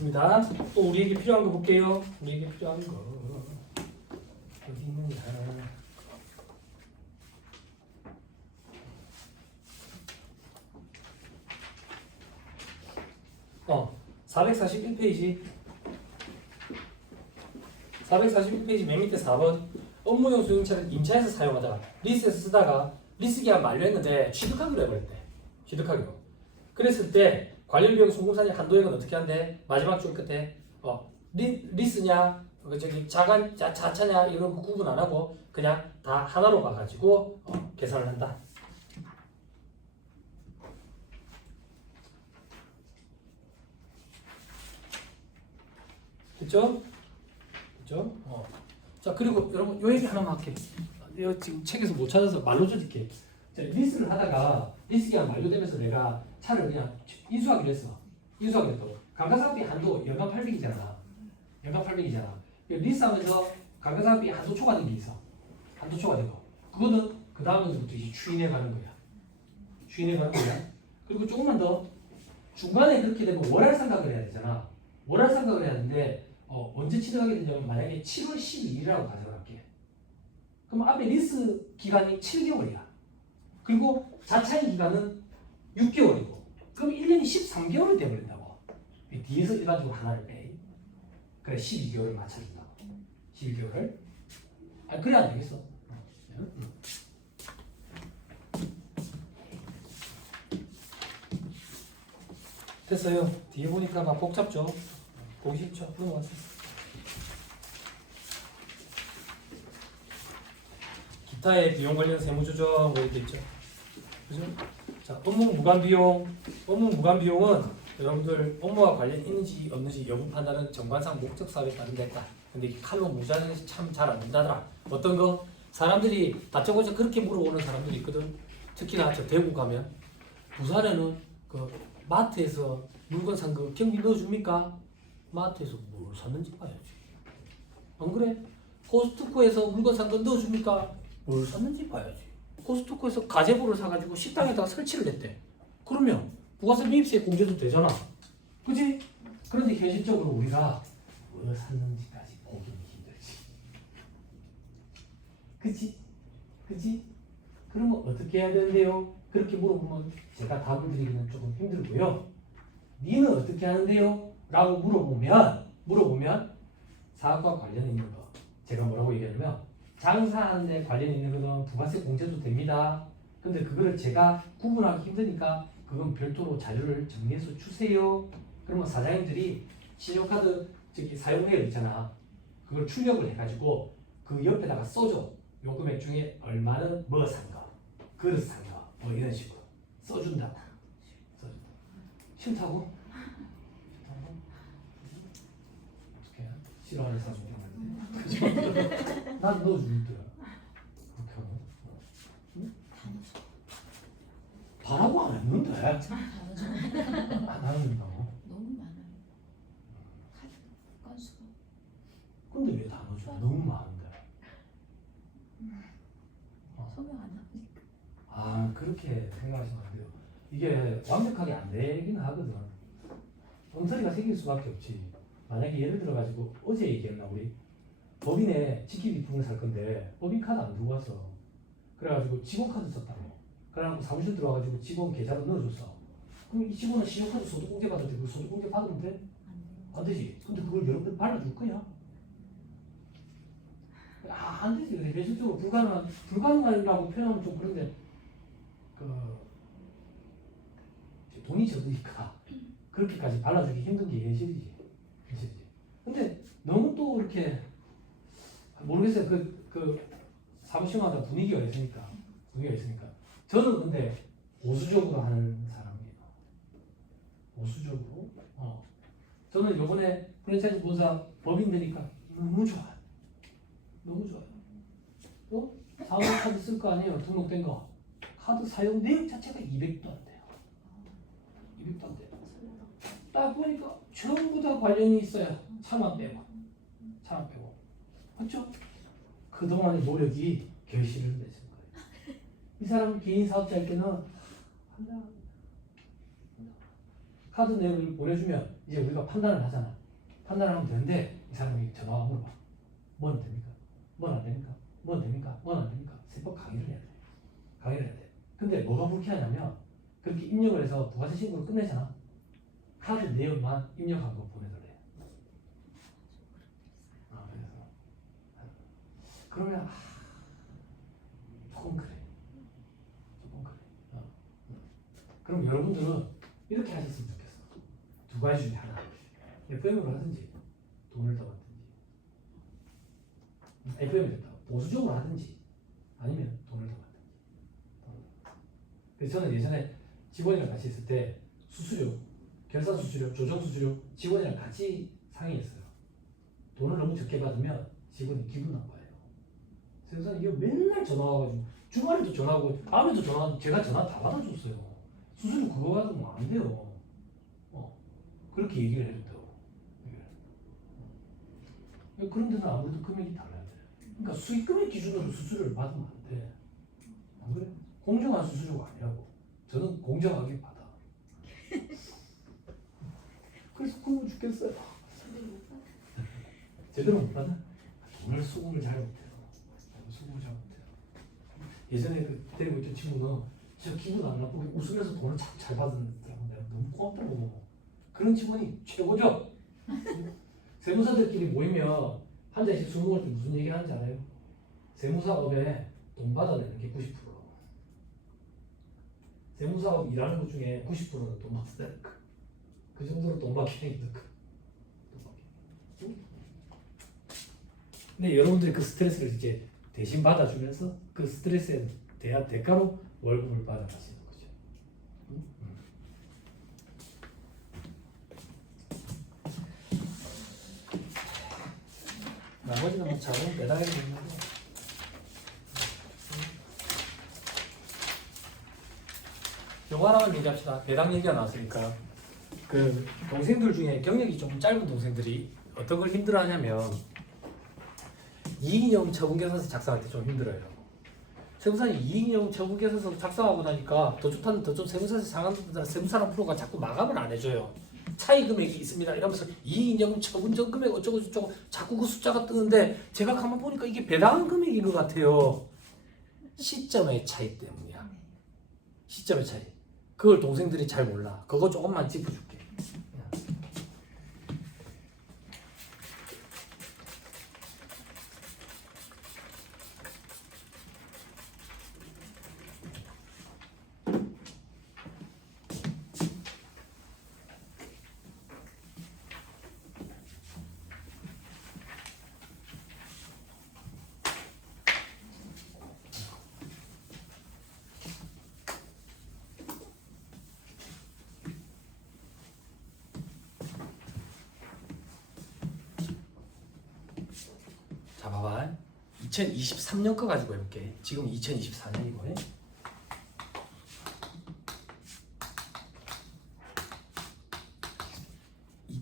좋습니다. 또 우리에게 필요한 거 볼게요. 우리에게 필요한 거 어디 있느냐. 441페이지. 441페이지 맨 밑에 4번. 업무용 수용차를 임차해서 사용하다가 리스에서 쓰다가 리스 기간 만료했는데 취득하기로 해버렸대. 취득하기로. 그랬을 때 관련 비용 송금산이 한도액은 어떻게 한대? 마지막 줄 끝에 리스냐 저기 자차냐 이런 거 구분 안 하고 그냥 다 하나로 봐가지고 계산을 한다. 됐죠? 됐죠? 자, 그리고 여러분 요 얘기 하나만 할게. 이거 지금 책에서 못 찾아서 말로 줄게. 리스를 하다가 리스 기간 만료되면서 내가 차를 그냥 인수하기로 했어. 인수하기로 했다고. 감가상각비 한도 연간 800이잖아. 연간 800이잖아. 리스하면서 감가상각비 한도 초과된 게 있어. 한도 초과된 거. 그거는 그 다음부터 이제 추인해 가는 거야. 추인해 가는 거야. 그리고 조금만 더 중간에 그렇게 되면 월할 상각을 해야 되잖아. 월할 상각을 해야 되는데 언제 취득하게 되냐면 만약에 7월 12일이라고 가정할게. 그럼 앞에 리스 기간이 7개월이야. 그리고 자차인 기간은 6개월이고 그럼 1년이 13개월이 되어버린다고. 뒤에서 일반적으로 하나를 빼. 그래 12개월을 맞춰준다고. 12개월을. 그래 안 되겠어. 됐어요. 뒤에 보니까 막 복잡죠. 보기 쉽죠. 넘어가세요. 기타의 비용 관련 세무 조정 뭐 이렇게 있죠. 그죠? 자, 업무 무관 비용. 업무 무관 비용은 여러분들 업무와 관련 있는지 없는지 여부 판단은 정관상 목적 사업에 따른다 했다. 근데 이 칼로 무자는 참 잘 안 된다더라. 어떤 거? 사람들이 다짜고짜 그렇게 물어보는 사람들이 있거든. 특히나 저 대구 가면 부산에는 그 마트에서 물건 산 거 경비 넣어줍니까? 마트에서 뭘 샀는지 봐야지. 안 그래? 코스트코에서 물건 산 거 넣어줍니까? 뭘 샀는지 봐야지. 코스트코에서 가제부를 사가지고 식당에다가 설치를 했대. 그러면 부가세 매입세 공제도 되잖아. 그지? 그런데 현실적으로 우리가 뭐 샀는지까지 보기는 힘들지. 그치? 그치? 그러면 어떻게 해야 되는데요? 그렇게 물어보면 제가 답을 드리기는 조금 힘들고요. 니는 어떻게 하는데요? 라고 물어보면 사업과 관련 있는 거 제가 뭐라고 얘기하냐면 장사하는 데 관련 있는 거는 부가세 공제도 됩니다. 근데 그거를 제가 구분하기 힘드니까 그건 별도로 자료를 정리해서 주세요. 그러면 사장님들이 신용카드 저기 사용내역 있잖아. 그걸 출력을 해가지고 그 옆에다가 써줘. 요 금액 중에 얼마는 뭐 산 거, 그릇 산 거, 뭐 이런 식으로 써준다. 싫다고? 어떻게 싫어하는 사람 있는데? 난 넣어주더라. 그렇게 하고. 응? 바라고 안 했는데. 안 하는다고? 너무 많아요. 건수가. 근데 왜 다 넣어줘? 너무 많은데. 소명 안 하니까. 그렇게 생각하시면 안 돼요. 이게 완벽하게 안 되긴 하거든. 엉터리가 생길 수밖에 없지. 만약에 예를 들어가지고 어제 얘기했나 우리 법인에 직기비품을 살 건데 법인 카드 안 들고 왔어. 그래가지고 직원 카드 썼다고. 그래갖고 사무실 들어와가지고 직원 계좌로 넣어줬어. 그럼 이 직원은 신용카드 소득공제 받을 때 그 소득공제 받으면 돼? 안 되지. 근데 그걸 여러 번 발라줄 거야? 안 되지. 현실적으로 불가능하다고 표현하면 좀 그런데 돈이 적으니까 그렇게까지 발라주기 힘든 게 현실이지. 근데 너무 또 이렇게 모르겠어요. 그 사무실마다 분위기가 있으니까. 저는 근데 보수적으로 하는 사람이에요. 보수적으로. 저는 요번에 프랜차이즈 본사 법인 되니까 너무 좋아요. 너무 좋아요. 사업 카드 쓸 거 아니에요. 등록된 거. 카드 사용 내역 자체가 200도 안 돼요. 200도 안 돼요. 딱 보니까 전부 다 관련이 있어요. 차만 빼고. 맞죠? 그동안의 노력이 결실을 맺은 거예요. 이 사람은 개인 사업자일 때는 카드 내역을 보내주면 이제 우리가 판단을 하잖아. 판단을 하면 되는데 이 사람이 전화가 물어봐. 뭐는 됩니까? 뭐는 안 됩니까? 뭐는 됩니까? 뭐는 안 됩니까? 세 번 강의를 해야 돼. 강의를 해야 돼. 근데 뭐가 불쾌하냐면 그렇게 입력을 해서 부가세 신고를 끝내잖아. 카드 내역만 입력하고 보내더래. 그래서 그러면 조금 그래. 조금 그래. 그럼 여러분들은 이렇게 하셨으면 좋겠어. 두 가지 중에 하나. FM으로 하든지 돈을 더 받든지. FM이 됐다. 보수적으로 하든지 아니면 돈을 더 받든지. 그래서 저는 예전에 직원이랑 같이 있을 때 수수료, 결산 수수료, 조정 수수료 직원이랑 같이 상의했어요. 돈을 너무 적게 받으면 직원이 기분 나빠요. 그래서 이게 맨날 전화 와가지고 주말에도 전화하고 밤에도 전화하고 제가 전화 다 받아줬어요. 수수료 그거 받으면 안 돼요. 그렇게 얘기를 해줬다고. 그런 데는 아무래도 금액이 달라야 돼. 그러니까 수익금액 기준으로 수수료를 받으면 안 돼. 안 그래? 공정한 수수료가 아니라고. 저는 공정하게 받아. 그래서 굶어 죽겠어요. 제대로 못 받아? 돈을 수긍을 잘 못해요. 수긍을 잘 못해요. 예전에 그 데리고 있던 친구는 진짜 기분 안 나쁘게 웃으면서 돈을 참 잘 받은 사람 내가 너무 고맙더라고. 그런 직원이 최고죠. 세무사들끼리 모이면 한 잔씩 술 먹을 때 무슨 얘기 하는지 알아요? 세무사업에 돈 받아내는 게 90%. 세무사업 일하는 것 중에 90%는 돈 받아내니까. 그 정도로 돈 받기는 힘들까. 근데 여러분들이 그 스트레스를 이제 대신 받아주면서 그 스트레스에 대한 대가로 월급을 받아가시는 거죠. 나머지는 뭐 자본 배당이 되는 거고. 영화라는 얘기합시다. 배당 얘기가 나왔으니까 그 동생들 중에 경력이 좀 짧은 동생들이 어떤 걸 힘들어하냐면 이익인형 처분계산서 작성할 때 좀 힘들어요. 세무사님 이익인형 처분계산서 작성하고 나니까 더 좋다는 더 좀 세무사에서 상한 세무사랑 프로가 자꾸 마감을 안 해줘요. 차이 금액이 있습니다. 이러면서 이익인형 처분 전 금액 어쩌고 저쩌고 자꾸 그 숫자가 뜨는데 제가 가만 보니까 이게 배당 금액인 것 같아요. 시점의 차이 때문이야. 시점의 차이. 그걸 동생들이 잘 몰라. 그거 조금만 짚어줄게. 자, 봐봐. 2023년 거 가지고 해볼게. 지금 2024년이고.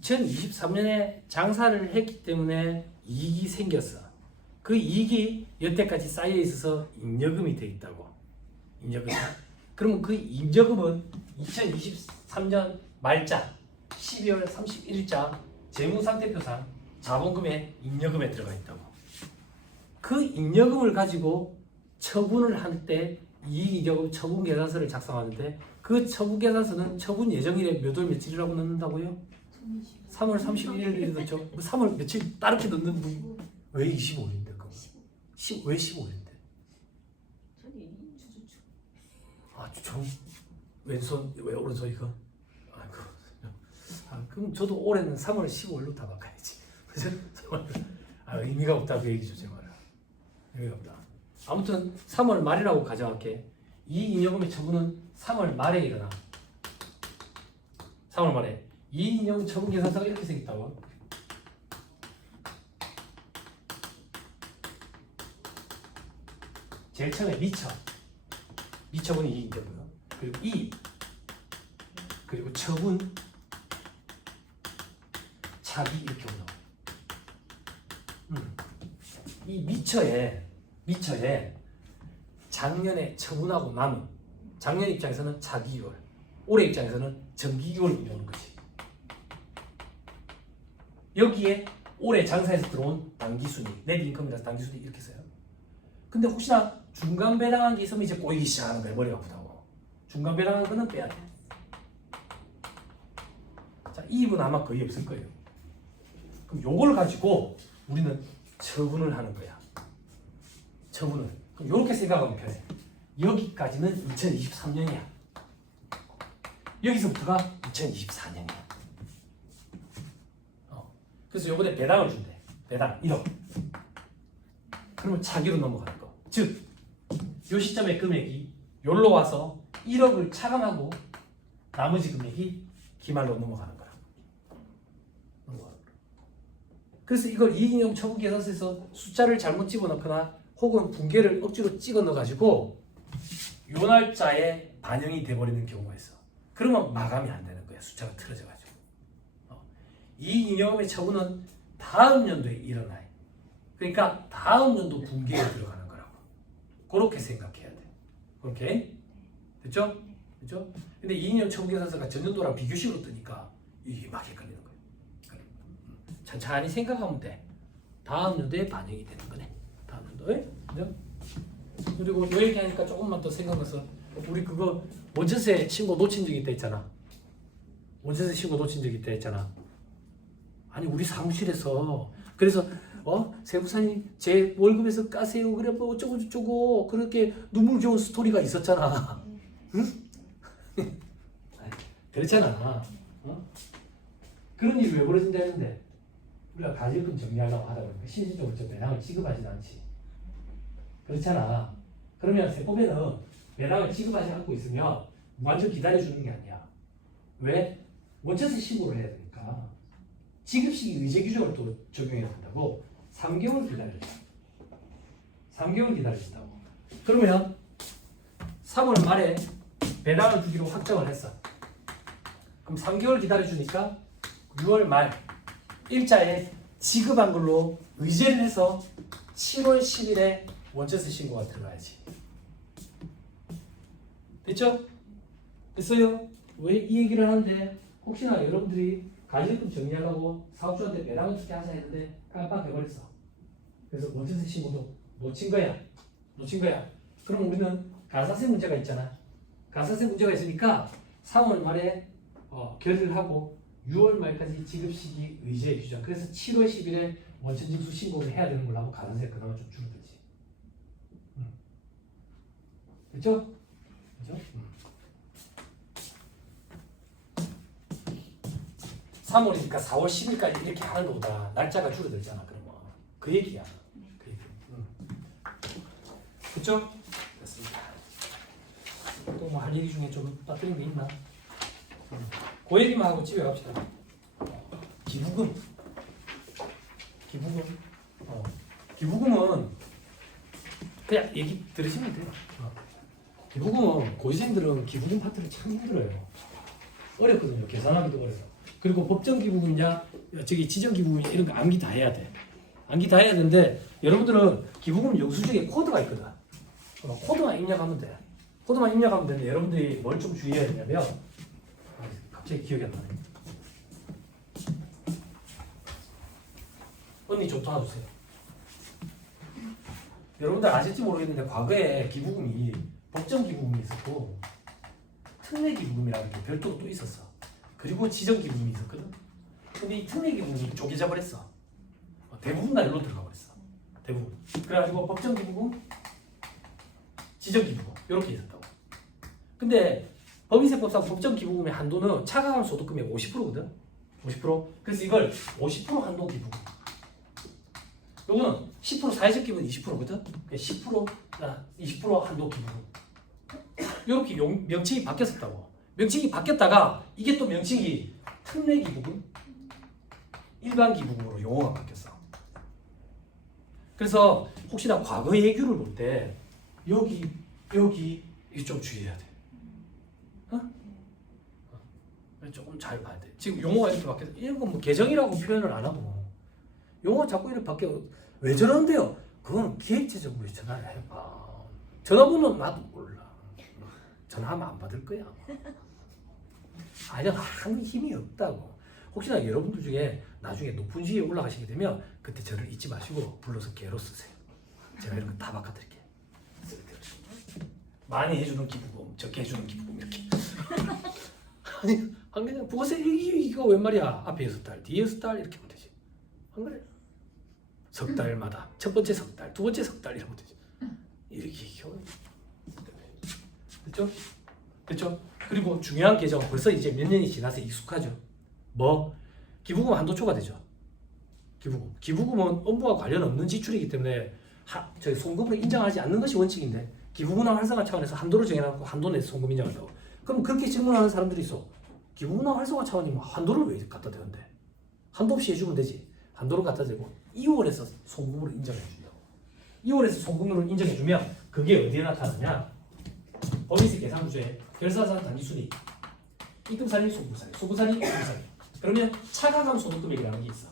2023년에 장사를 했기 때문에 이익이 생겼어. 그 이익이 여태까지 쌓여 있어서 잉여금이 돼 있다고. 잉여금. 그러면 그 잉여금은 2023년 말자 12월 31일자 재무상태표상 자본금에 잉여금에 들어가 있다고. 그 잉여금을 가지고 처분을 할 때 이익잉여금 처분계산서를 작성하는데 그 처분계산서는 처분 예정일에 몇 월 며칠이라고 넣는다고요? 3월 31일에 넣죠. 3월 며칠 따르게 넣는 분 왜 25일인데 그거? 왜 15일인데? 저기 주주주. 아 주총 왼손 왜 오른손 이거? 아이고. 그럼 저도 올해는 3월 15일로 다 바꿔야지. 의미가 없다 그 얘기죠 제 말은. 의미가 없다. 아무튼 3월 말이라고 가정할게. 이 잉여금의 처분은 3월 말에 일어나. 3월 말에 이 잉여금 처분 계산서가 이렇게 생겼다고. 제일 처음에 미처분이 이 잉여금이고요. 그리고 이 그리고 처분 차비 이렇게 올라와. 이 미처에 작년에 처분하고 남은 작년 입장에서는 차기율, 올해 입장에서는 정기율이 오는 거지. 여기에 올해 장사에서 들어온 당기순이익, 넷 인컴이라서 당기순이익 이렇게 써요. 근데 혹시나 중간 배당한 게 있으면 이제 꼬이기 시작하는 거예요. 머리가 아프다고. 중간 배당한 거는 빼야 돼. 자, 이익은 아마 거의 없을 거예요. 그럼 요걸 가지고 우리는 처분을 하는 거야. 처분을. 그럼 요렇게 생각하면 편해. 여기까지는 2023년이야. 여기서부터가 2024년이야. 그래서 요번에 배당을 준대. 배당 1억. 그러면 차기로 넘어가는 거. 즉, 요 시점의 금액이 요로 와서 1억을 차감하고 나머지 금액이 기말로 넘어가는 거야. 그래서 이걸 이익잉여 처분 계산서에서 숫자를 잘못 집어넣거나 혹은 분계를 억지로 찍어 넣어가지고 요 날짜에 반영이 돼버리는 경우가 있어. 그러면 마감이 안 되는 거야. 숫자가 틀어져가지고. 이익잉여금의 처분은 다음 연도에 일어나요. 그러니까 다음 연도 분기에 들어가는 거라고. 그렇게 생각해야 돼. 오케이? 됐죠? 됐죠? 근데 이익잉여 처분 계산서가 전년도랑 비교식으로 뜨니까 이게 막 헷갈리는 거예요. 천천히 생각하면 돼. 다음 연도에 반영이 되는 거네. 다음 연도에. 그죠? 그리고 요 얘기하니까 조금만 더 생각해서 우리 그거 원전세 신고 놓친 적 있다 했잖아. 원전세 신고 놓친 적 있다 했잖아. 아니 우리 사무실에서 그래서 세무사님 제 월급에서 까세요 그래 뭐 어쩌고 저쩌고 그렇게 눈물 좋은 스토리가 있었잖아. 응? 그렇잖아. 그런 일이 왜 벌어진다 했는데 우리가 가질금 정리하려고 하다 보니까 실질적으로 저 배당을 지급하지 않지. 그렇잖아. 그러면 세법에는 배당을 지급하지 않고 있으면 완전 기다려주는 게 아니야. 왜? 원천세 신고를 해야 되니까. 지급시기 의제 규정을 또 적용해야 된다고. 3개월 기다려줘. 3개월 기다려준다고. 그러면 3월 말에 배당을 주기로 확정을 했어. 그럼 3개월 기다려주니까 6월 말 일자에 지급한 걸로 의제를 해서 7월 10일에 원천세 신고가 들어가야지. 됐죠? 됐어요? 왜 이 얘기를 하는데 혹시나 여러분들이 가질금 정리하려고 사업주한테 배당을 주게 하자 했는데 깜빡해버렸어. 그래서 원천세 신고도 놓친 거야. 놓친 거야. 그럼 우리는 가산세 문제가 있잖아. 가산세 문제가 있으니까 3월 말에 결의를 하고 6월 말까지 지급시기 의제 규정. 그래서 7월 10일에 원천징수 신고를 해야 되는 걸로 하고 가산세가 그나마 좀 줄어들지. 그렇죠? 그렇죠? 3월이니까 4월 10일까지 이렇게 하는 것보다 날짜가 줄어들잖아. 그러면 그 얘기야. 그 얘기. 그렇죠? 됐습니다. 또 뭐 할 얘기 중에 좀 빠뜨린 게 있나? 그 얘기만 하고 집에 갑시다. 기부금. 기부금. 기부금은 그냥 얘기 들으시면 돼요. 기부금은 고시생들은 기부금 파트를 참 힘들어요. 어렵거든요. 계산하기도 어려요. 그리고 법정 기부금이냐, 지정 기부금이냐 이런 거 암기 다 해야 돼. 암기 다 해야 되는데 여러분들은 기부금 영수증에 코드가 있거든. 코드만 입력하면 돼. 코드만 입력하면 되는데 여러분들이 뭘 좀 주의해야 되냐면 갑자기 기억이 안 나네. 언니 좀 도와주세요. 여러분들 아실지 모르겠는데 과거에 기부금이 법정 기부금이 있었고 특례 기부금이라는 게 별도로 또 있었어. 그리고 지정 기부금이 있었거든. 근데 이 특례 기부금이 쪼개져 버렸어. 대부분 다 일로 들어가 버렸어. 대부분. 그래가지고 법정 기부금, 지정 기부금 이렇게 있었다고. 근데 법인세법상 법정 기부금의 한도는 차감한 소득금의 50%거든. 50%. 그래서 이걸 50% 한도 기부금. 요거는 10% 사회적 기부는 20%거든. 10%, 20% 한도 기부금. 이렇게 명칭이 바뀌었었다고. 명칭이 바뀌었다가 이게 또 명칭이 특례 기부금, 일반 기부금으로 용어가 바뀌었어. 그래서 혹시나 과거 예규를 볼 때 여기 이게 좀 주의해야 돼. 조금 잘 봐야 돼. 지금 용어가 이렇게 바뀌어서 이런 건 뭐 개정이라고 표현을 안 하고 용어 자꾸 이렇게 바뀌어. 왜 저런데요? 그건 기획재정부에 전화를 해봐. 전화번호는 나도 몰라. 전화하면 안 받을 거야. 아니 하는 힘이 없다고. 혹시나 여러분들 중에 나중에 높은 지위에 올라가시게 되면 그때 저를 잊지 마시고 불러서 개로 쓰세요. 제가 이런 거 다 바꿔드릴게요. 많이 해주는 기부금, 적게 해주는 기부금 이렇게. 아니 안 그냥 부가세 이거 웬 말이야? 앞에 6달, 뒤에 6달 이렇게 하면 되지. 안 그래? 석 달마다 첫 번째 석 달, 두 번째 석 달 이러면 되지. 이렇게 됐죠? 됐죠? 그리고 중요한 계정 벌써 이제 몇 년이 지나서 익숙하죠. 뭐 기부금 한도 초과되죠. 기부금은 업무와 관련 없는 지출이기 때문에 저희 송금을 인정하지 않는 것이 원칙인데 기부문화 활성화 차원에서 한도를 정해놓고 한도 내에서 송금 인정한다고. 그럼 그렇게 질문하는 사람들이 있어. 기부문화 활성화 차원이면 한도를 왜 갖다 대는데? 한도 없이 해주면 되지. 한도를 갖다 대고 2월에서 송금으로 인정해 준다고. 2월에서 송금으로 인정해 주면 그게 어디에 나타나냐? 법인세 계산구조에 결산상 단기순이익, 입금살인, 소금살인, 소금살인, 입금살인. 그러면 차가감 소득금액이라는 게 있어.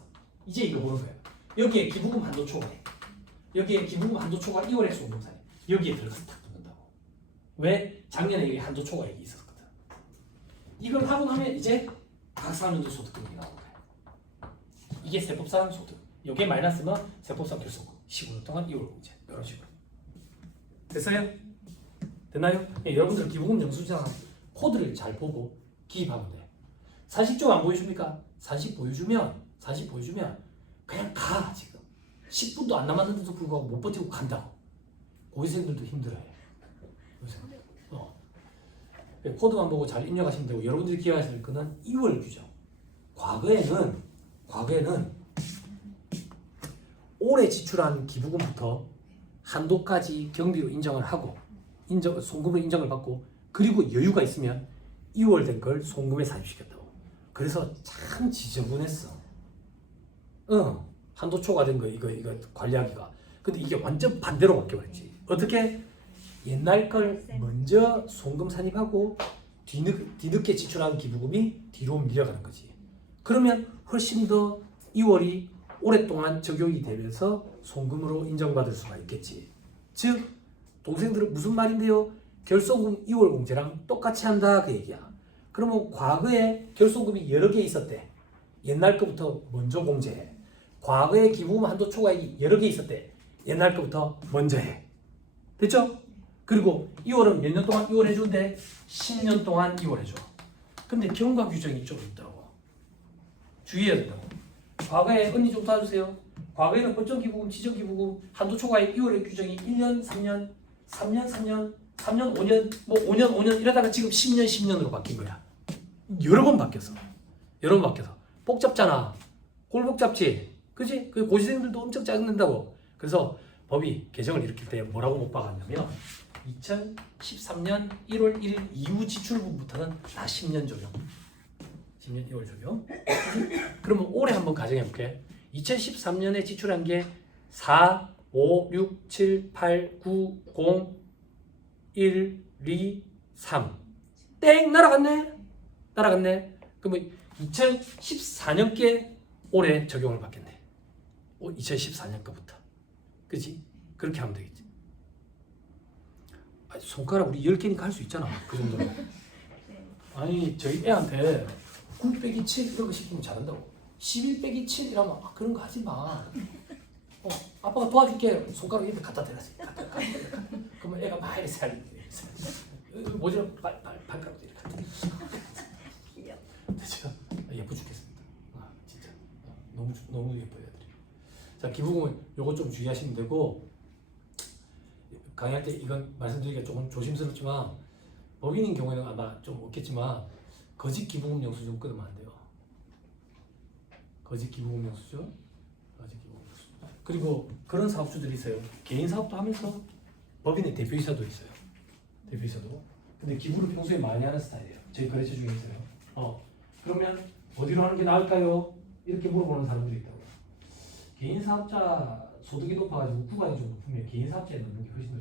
이제 이거 보는 거예요. 여기에 기부금 한도 초과해. 여기에 기부금 한도 초과 2월에 소금살인. 여기에 들어가서 탁 붙는다고. 왜? 작년에 여기 한도 초과액이 있었거든. 이걸 하고 나면 이제 각사면도 소득금액이 나오는 거예요. 이게 세법상 소득. 여기에 마이너스면 세법상 결손금. 15년 동안 2월 공제. 이런 식으로. 됐어요? 됐나요? 네, 여러분들 기부금 영수증 코드를 잘 보고 기입하면 돼요. 산식적 안 보여줍니까? 산식 보여주면 그냥 가 지금 10분도 안 남았는데도 불구하고 못 버티고 간다고. 고시생들도 힘들어요. 코드만 보고 잘 입력하시면 되고 여러분들이 기억하실 거는 2월 규정. 과거에는 올해 지출한 기부금부터 한도까지 경비로 인정을 하고 송금으로 인정을 받고 그리고 여유가 있으면 2월 된 걸 송금에 삽입시켰다고. 그래서 참 지저분했어. 한도 초과된 거 이거 관리하기가. 근데 이게 완전 반대로 바뀌어버렸지. 어떻게? 옛날 걸 먼저 송금 산입하고 뒤늦게 지출한 기부금이 뒤로 밀려가는 거지. 그러면 훨씬 더 2월이 오랫동안 적용이 되면서 송금으로 인정받을 수가 있겠지. 즉 동생들은 무슨 말인데요? 결손금 2월 공제랑 똑같이 한다 그 얘기야. 그러면 과거에 결손금이 여러 개 있었대. 옛날 거부터 먼저 공제해. 과거에 기부금 한도 초과액이 여러 개 있었대. 옛날 거부터 먼저 해. 됐죠? 그리고 2월은 몇 년 동안 2월 해준대? 10년 동안 2월 해줘. 근데 경과 규정이 좀 있다고. 주의해야 된다고. 과거에 언니 좀 도와주세요. 과거에는 법정 기부금, 지정 기부금 한도 초과액 2월의 규정이 1년, 3년, 3년, 5년, 뭐 5년 이러다가 지금 10년으로 바뀐 거야. 여러 번 바뀌었어. 복잡잖아. 꼴 복잡지? 그지? 그 고시생들도 엄청 짜증낸다고. 그래서 법이 개정을 일으킬 때 뭐라고 못 박았냐면 2013년 1월 1일 이후 지출분부터는 다 10년 적용. 10년 2월 적용. 그러면 올해 한번 가정해볼게. 2013년에 지출한 게 4, 5, 6, 7, 8, 9, 0, 1, 2, 3. 땡! 날아갔네? 그러면 2014년께 올해 적용을 받겠네. 2014년 거부터. 그치? 그렇게 하면 되겠지. 아니, 손가락 우리 10개니까 할 수 있잖아. 그 정도로. 아니 저희 애한테 9 빼기 7 이런 거 시키면 잘한다고. 11 빼기 7 이러면 그런 거 하지 마. 아빠가 도와줄게. 손가락 이렇게 갖다 대라. 그러면 애가 막 이렇게 살리게 돼. 모지랑 발가락도 이렇게 갖다 대라. 됐죠? 예뻐 죽겠습니다. 진짜 너무 예뻐요 애들이. 자, 기부금은 요거 좀 주의하시면 되고, 강의할 때 이건 말씀드리기가 조금 조심스럽지만 법인인 경우에는 아마 좀 없겠지만 거짓 기부금 영수증 끊으면 안 돼요. 거짓 기부금 영수증. 그리고 그런 사업주들이 있어요. 개인 사업도 하면서 법인의 대표이사도 있어요. 대표이사도. 근데 기부를 평소에 많이 하는 스타일이에요. 저희 거래처 중에 있어요. 그러면 어디로 하는 게 나을까요? 이렇게 물어보는 사람들이 있다고요. 개인 사업자 소득이 높아가지고 구간이 좀 높으면 개인 사업자에 넣는 게 훨씬 더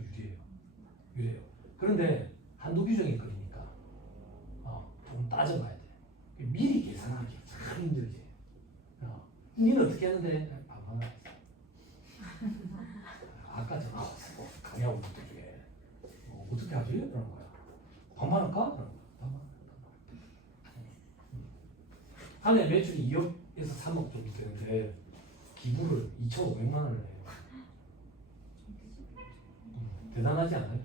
유리해요. 그런데 한도 규정이 걸리니까 좀 따져봐야 돼. 미리 계산하기 참 힘들지. 니는 어떻게 하는데? 반반을 했어. 아까 전화 왔어. 강의하고 있는 중에 어떻게 하지? 그러는 거야. 반반할까? 반반. 한 해 매출이 2억에서 3억 정도 되는데 기부를 2,500만 원을 해요. 대단하지 않아요?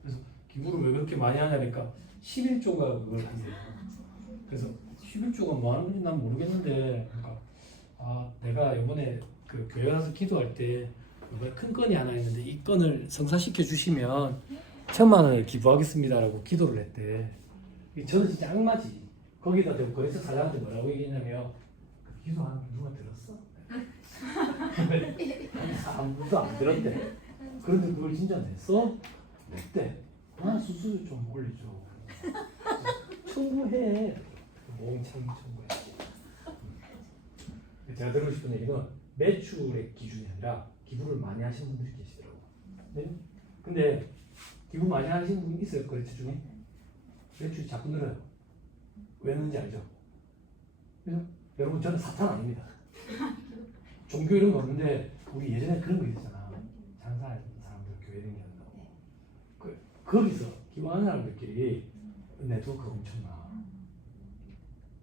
그래서 기부를 왜 그렇게 많이 하냐니까 11조가 그걸 한대요. 그래서 11조가 뭐 하는 건지 난 모르겠는데, 그러니까 내가 이번에 그 교회 가서 기도할 때 이번에 큰 건이 하나 있는데 이 건을 성사시켜 주시면 1,000만 원을 기부하겠습니다라고 기도를 했대. 저는 진짜 악마지. 거기다 대고 거기서 사장한테 뭐라고 얘기했냐면 그 기도하는 거 누가 들었어? 아무도 안 들었대. 그런데 그걸 진짜 냈어? 냈대. 수수료 좀 올려줘. 청구해. 몽창 청구해. 제가 드리고 싶은 얘기는 매출의 기준이 아니라 기부를 많이 하시는 분들이 계시더라고요. 네? 근데 기부 많이 하시는 분 있어요? 거래처 중에? 매출이 자꾸 늘어요. 왜 늘는지 알죠? 그래서 여러분 저는 사탄 아닙니다. 종교 이런 거 없는데 우리 예전에 그런 거 있었잖아. 장사하는 사람들 교회 다닌다고. 거기서 기부하는 사람들끼리 네트워크가 엄청나.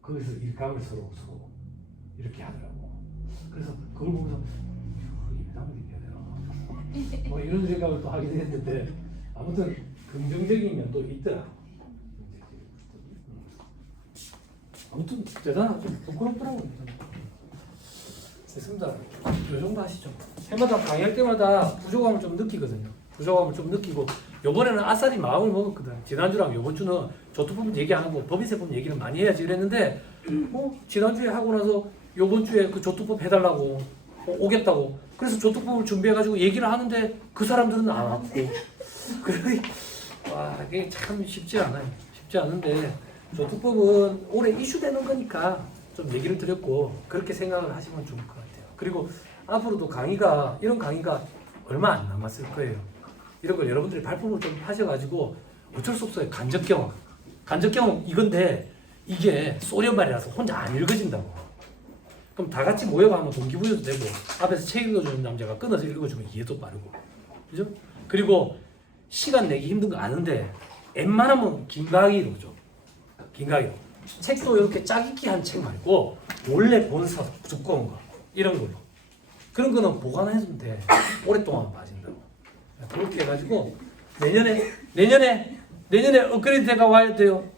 거기서 일감을 서로 이렇게 하더라고. 그래서 그걸 보면서 이 회장을 이겨야 되나? 뭐 이런 생각을 또 하게 됐는데 아무튼 긍정적인 면도 있더라. 아무튼 대단하죠. 부끄럽더라고요. 됐습니다. 이 정도 하시죠. 해마다 강의할 때마다 부족함을 좀 느끼거든요. 부족함을 좀 느끼고 요번에는 아싸리 마음을 먹었거든. 지난주랑 요번 주는 조투법 얘기 안 하고 법인세법 얘기를 많이 해야지 그랬는데 지난주에 하고 나서 요번 주에 그 조투법 해달라고 오겠다고 그래서 조투법을 준비해가지고 얘기를 하는데 그 사람들은 안 왔고 그래 와 이게 참 쉽지 않아요. 쉽지 않은데 조투법은 올해 이슈되는 거니까 좀 얘기를 드렸고 그렇게 생각을 하시면 좋을 것 같아요. 그리고 앞으로도 이런 강의가 얼마 안 남았을 거예요. 이런 걸 여러분들이 발품을 좀 하셔가지고 어쩔 수 없어요. 간접 경험 이건데 이게 소련말이라서 혼자 안 읽어진다고. 그럼 다 같이 모여가면 동기부여도 되고 앞에서 책 읽어주는 남자가 끊어서 읽어주면 이해도 빠르고 그죠? 그리고 시간 내기 힘든 거 아는데 웬만하면 긴 강의로 줘. 긴 강의로. 책도 이렇게 짜깁기한 책 말고 원래 본서 두꺼운 거 이런 걸로. 그런 거는 보관해주면 돼. 오랫동안 빠진다고. 그렇게 해가지고 내년에 업그레이드가 와야 돼요.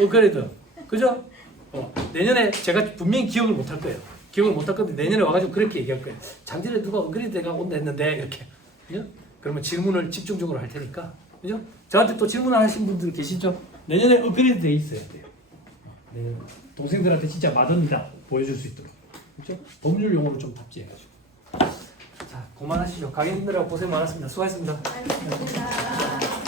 업그레이드. 그죠? 내년에 제가 분명히 기억을 못 할 거예요. 기억을 못 할 건데 내년에 와가지고 그렇게 얘기할 거예요. 작년에 누가 업그레이드가 온다 했는데 이렇게. 그죠? 그러면 질문을 집중적으로 할 테니까. 그죠? 저한테 또 질문하신 분들 계시죠? 내년에 업그레이드 돼 있어야 돼요. 내년에 동생들한테 진짜 맛없니다 보여줄 수 있도록. 그죠? 법률 용어로 좀 답지해가지고. 자, 그만하시죠. 강의 힘들어 고생 많았습니다. 수고하셨습니다. 알겠습니다.